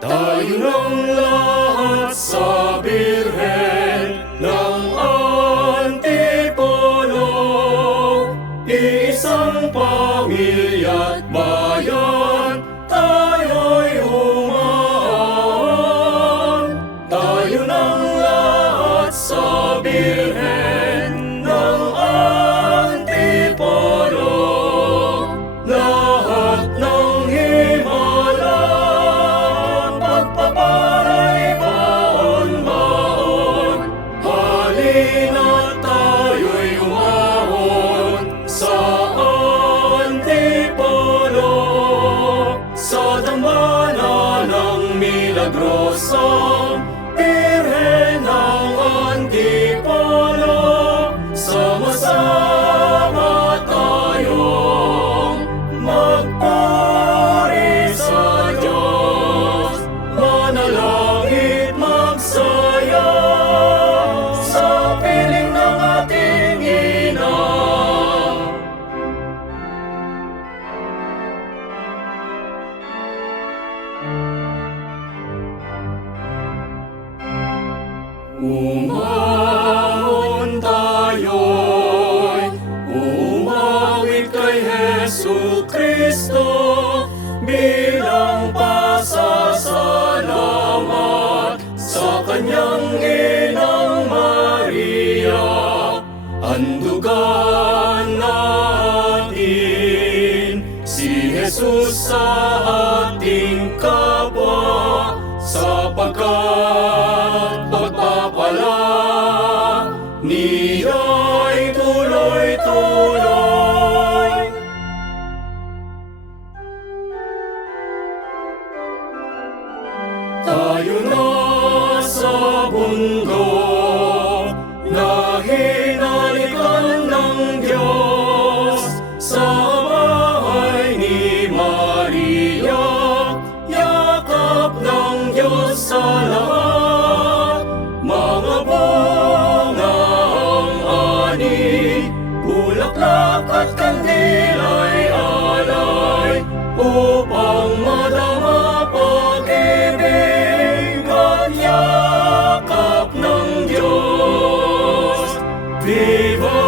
Tayo ng lahat sa birhen ng Antipolo Isang pamilya at bayan Tayo'y humaan. Tayo ng lahat sa birhen not Umahon tayo'y umawit Kristo bilang pasasalamat sa kanyang inang Maria. Andugan natin si Jesus sa ating kapwa sapagkat Tayo na sa bundok na hinalikan ng Diyos ni Maria. Yakap ng Diyos sa lahat, mga bunga ang ani, bulaklak at kandila'y alay save us.